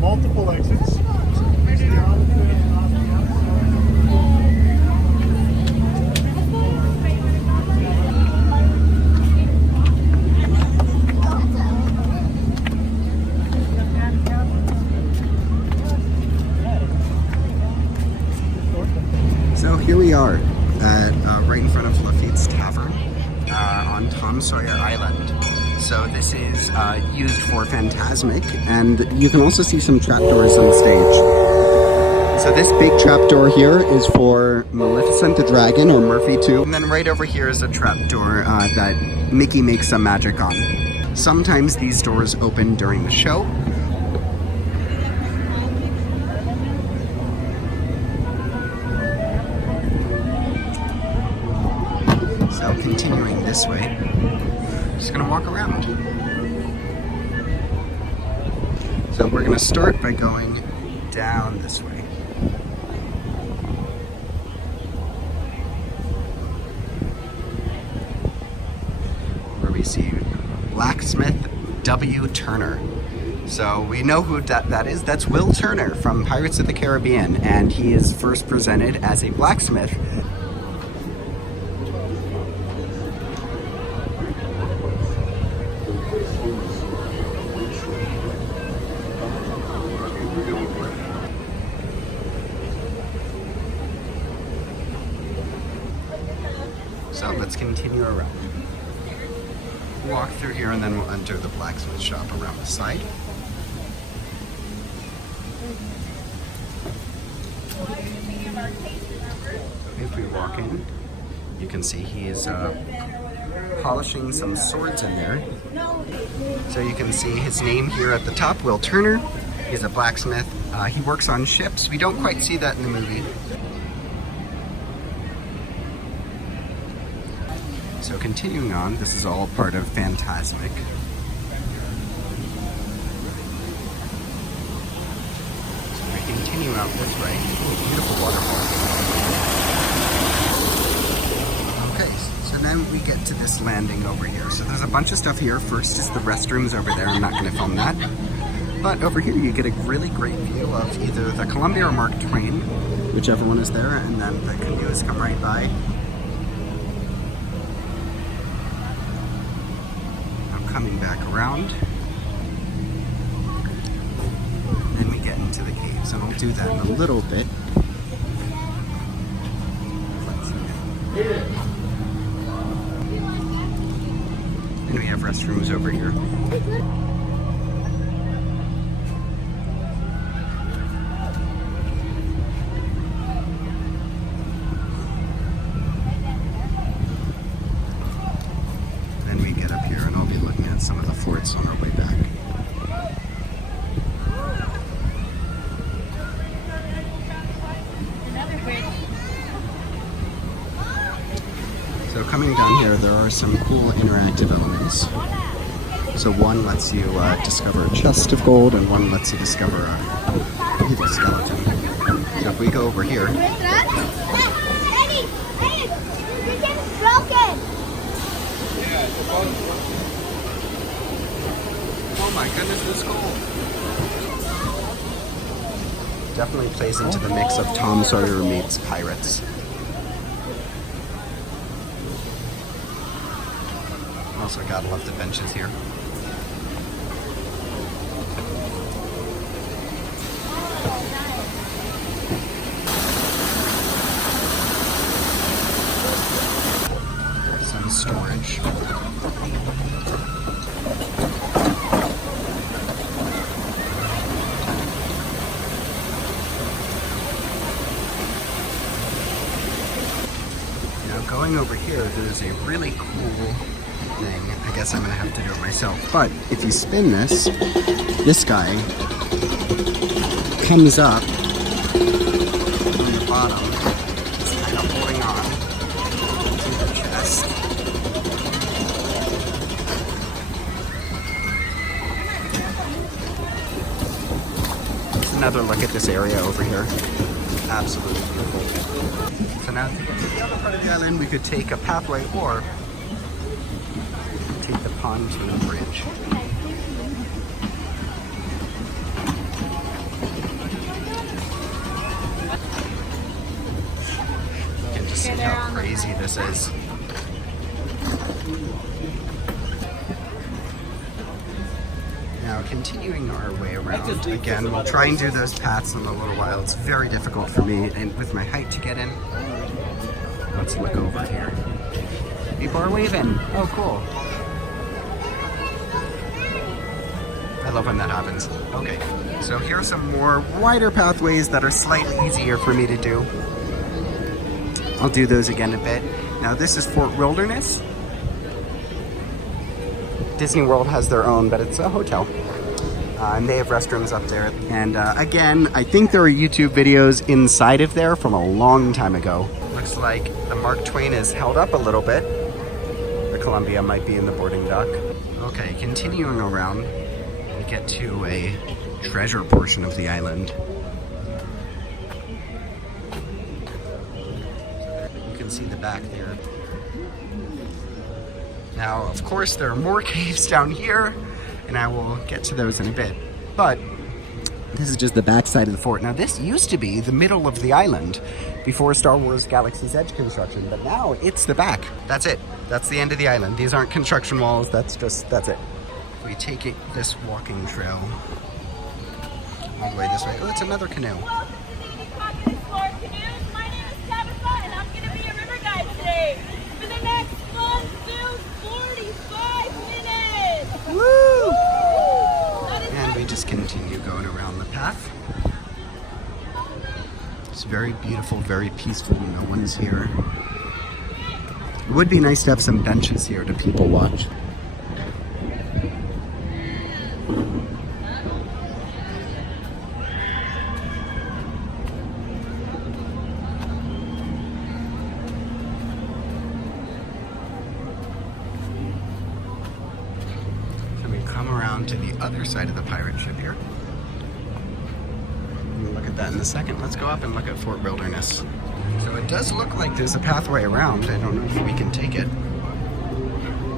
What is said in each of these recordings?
multiple exits. So here we are at right in front of Lafitte's Tavern on Tom Sawyer Island. So this is used for Phantasmic, and you can also see some trapdoors on the stage. So this big trapdoor here is for Maleficent the Dragon, or Murphy 2. And then right over here is a trapdoor that Mickey makes some magic on. Sometimes these doors open during the show. So continuing this way, just gonna walk around. So we're gonna start by going down this way. Where we see Blacksmith W. Turner. So we know who that is. That's Will Turner from Pirates of the Caribbean, and he is first presented as a blacksmith. So let's continue around. Walk through here and then we'll enter the Blacksmith Shop around the side. If we walk in, you can see he is polishing some swords in there. So you can see his name here at the top, Will Turner. He's a blacksmith. He works on ships. We don't quite see that in the movie. So continuing on, this is all part of Phantasmic. So we continue out this way. Beautiful waterfall. Okay, so then we get to this landing over here. So there's a bunch of stuff here. First is the restrooms over there. I'm not going to film that. But over here you get a really great view of either the Columbia or Mark Twain, whichever one is there, and then the canoes come right by. Coming back around, and then we get into the caves, and I'll do that in a little bit. And we have restrooms over here. Then we get up here, and I'll be looking at some of the forts on our way back. So coming down here, there are some cool interactive elements. So one lets you discover a chest of gold, and one lets you discover a hidden skeleton. So if we go over here, oh my goodness, this is cool. Definitely plays into the mix of Tom Sawyer meets Pirates. Also gotta love the benches here. Some storage. Going over here, there's a really cool thing. I guess I'm gonna have to do it myself. But if you spin this guy comes up on the bottom, just kind of holding on to the chest. Just another look at this area over here. Absolutely beautiful. So now to get to the other part of the island, we could take a pathway or take the pontoon bridge. easy this is. Now, continuing our way around, again, we'll try and do those paths in a little while. It's very difficult for me and with my height to get in. Let's look over here. People are waving. Oh, cool. I love when that happens. Okay, so here are some more wider pathways that are slightly easier for me to do. I'll do those again in a bit. Now, this is Fort Wilderness. Disney World has their own, but it's a hotel. And they have restrooms up there. And again, I think there are YouTube videos inside of there from a long time ago. Looks like the Mark Twain is held up a little bit. The Columbia might be in the boarding dock. Okay, continuing around, we get to a treasure portion of the island. You can see the back there. Now, of course, there are more caves down here, and I will get to those in a bit. But this is just the back side of the fort. Now, this used to be the middle of the island before Star Wars Galaxy's Edge construction, but now it's the back. That's it. That's the end of the island. These aren't construction walls. That's it. We take it this walking trail all the way this way. Oh, it's another canoe. Woo! And we just continue going around the path. It's very beautiful, very peaceful. No one's here. It would be nice to have some benches here to people watch. To the other side of the pirate ship here. We'll look at that in a second. Let's go up and look at Fort Wilderness. So it does look like there's a pathway around. I don't know if we can take it.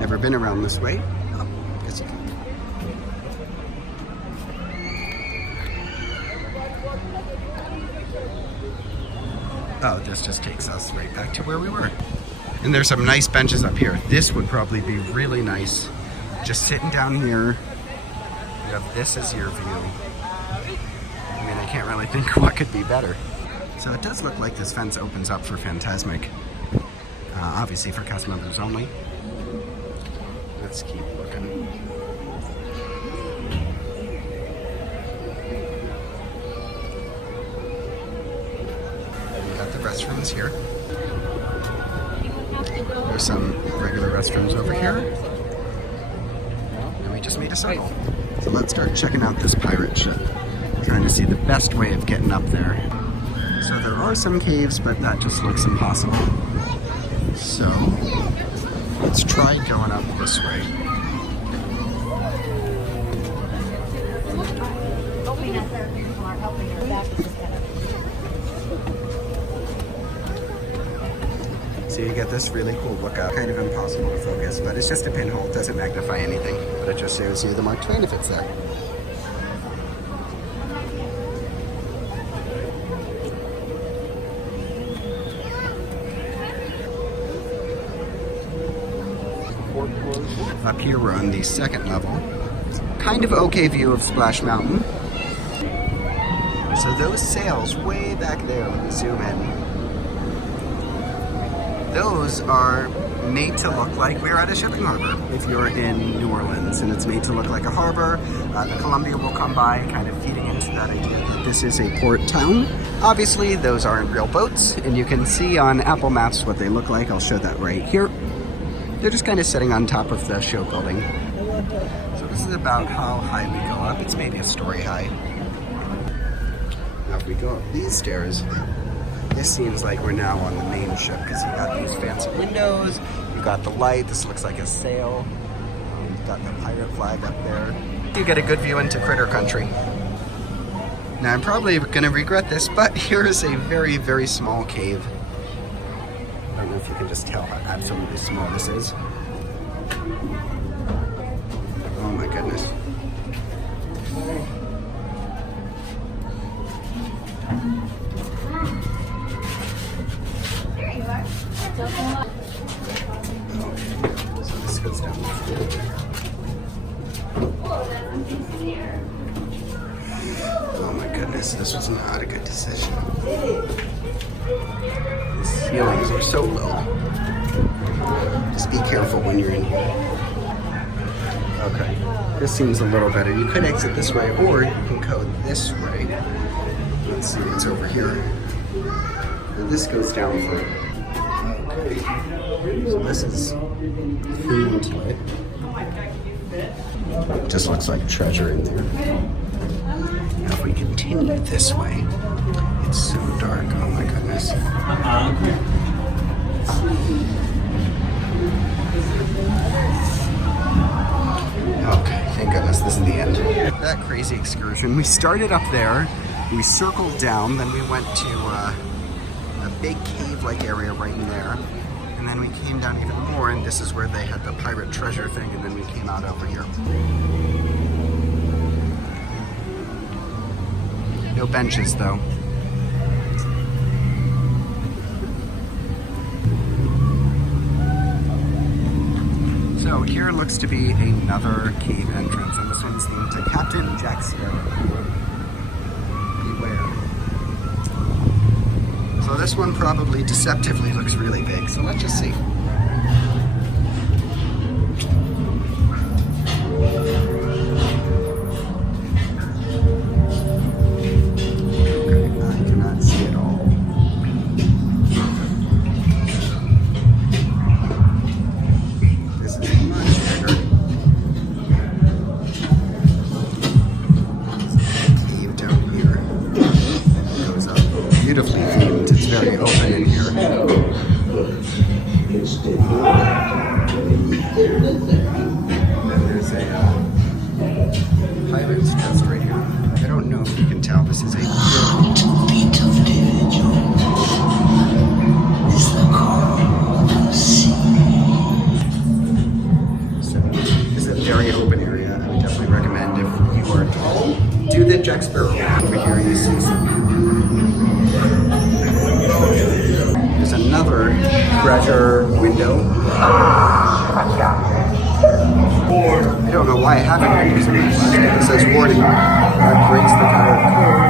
Never been around this way. Oh, guess you can. Oh, this just takes us right back to where we were. And there's some nice benches up here. This would probably be really nice. Just sitting down here. You have this as your view. I mean, I can't really think what could be better. So it does look like this fence opens up for Fantasmic. Obviously for cast members only. Let's keep looking. We got the restrooms here. There's some regular restrooms over here. And we just made a circle. So let's start checking out this pirate ship. Trying to see the best way of getting up there. So there are some caves, but that just looks impossible. So let's try going up this way. So you get this really cool look up. Kind of impossible to focus, but it's just a pinhole. It doesn't magnify anything, but it just shows you the Mark Twain if it's there. Up here we're on the second level. Kind of okay view of Splash Mountain. So those sails way back there, let me zoom in. Those are made to look like we're at a shipping harbor if you're in New Orleans, and it's made to look like a harbor. The Columbia will come by, kind of feeding into that idea that this is a port town. Obviously, those aren't real boats, and you can see on Apple Maps what they look like. I'll show that right here. They're just kind of sitting on top of the show building. So this is about how high we go up. It's maybe a story high. Now if we go up these stairs, this seems like we're now on the main ship because you got these fancy windows, you got the light, this looks like a sail, you've got the pirate flag up there. You get a good view into Critter Country. Now I'm probably going to regret this, but here is a very, very small cave. I don't know if you can just tell how absolutely small this is. Oh my goodness. There you are. goodness, this was not a good decision. The ceilings are so low. Just be careful when you're in here. Okay, this seems a little better. You could exit this way, or you can go this way. Let's see what's over here. And this goes down further. Okay, so this is themed lit. Just looks like treasure in there. Now if we continue this way, it's so dark, oh my goodness. Okay, thank goodness, this is the end. That crazy excursion, we started up there, we circled down, then we went to a big cave-like area right in there, and then we came down even more, and this is where they had the pirate treasure thing, and then we came out over here. No benches though. So here looks to be another cave entrance, and this one's themed to Captain Jack Sparrow. Beware. So this one probably deceptively looks really big, so let's just see. Beautifully themed. It's very open in here. And there's a pirate's chest right here. I don't know if you can tell, this is a So it's a very open area. I would definitely recommend if you are at home, do the Jack Sparrow. Over here you see some. There's another treasure window. I don't know why I haven't windows in my flashlight. It says warning, breaks the power code.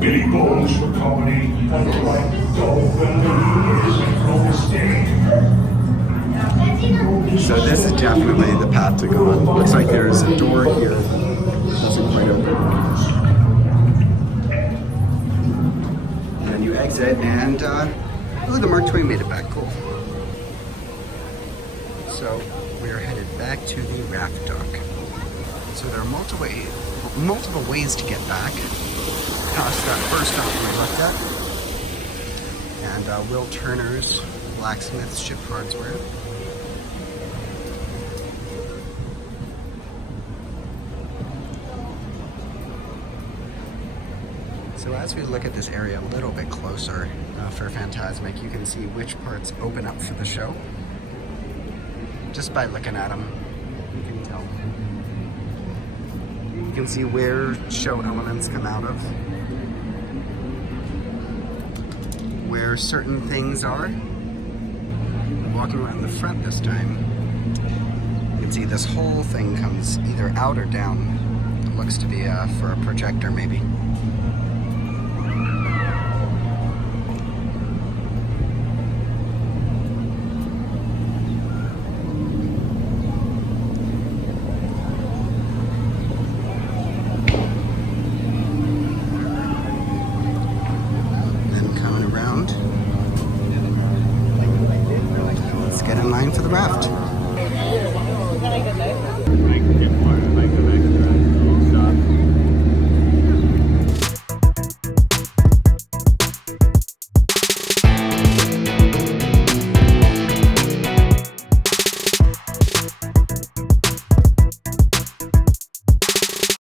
Many goals for company and the right So this is definitely the path to go on. Looks like there's a door here. It doesn't quite open. Exit and oh, the Mark Twain made it back. Cool. So we're headed back to the raft dock. So there are multiple ways to get back past that first stop we looked at, and Will Turner's Blacksmith Shop. So as we look at this area a little bit closer for Fantasmic, you can see which parts open up for the show. Just by looking at them, you can tell. You can see where show elements come out of, where certain things are. Walking around the front this time, you can see this whole thing comes either out or down. It looks to be for a projector maybe.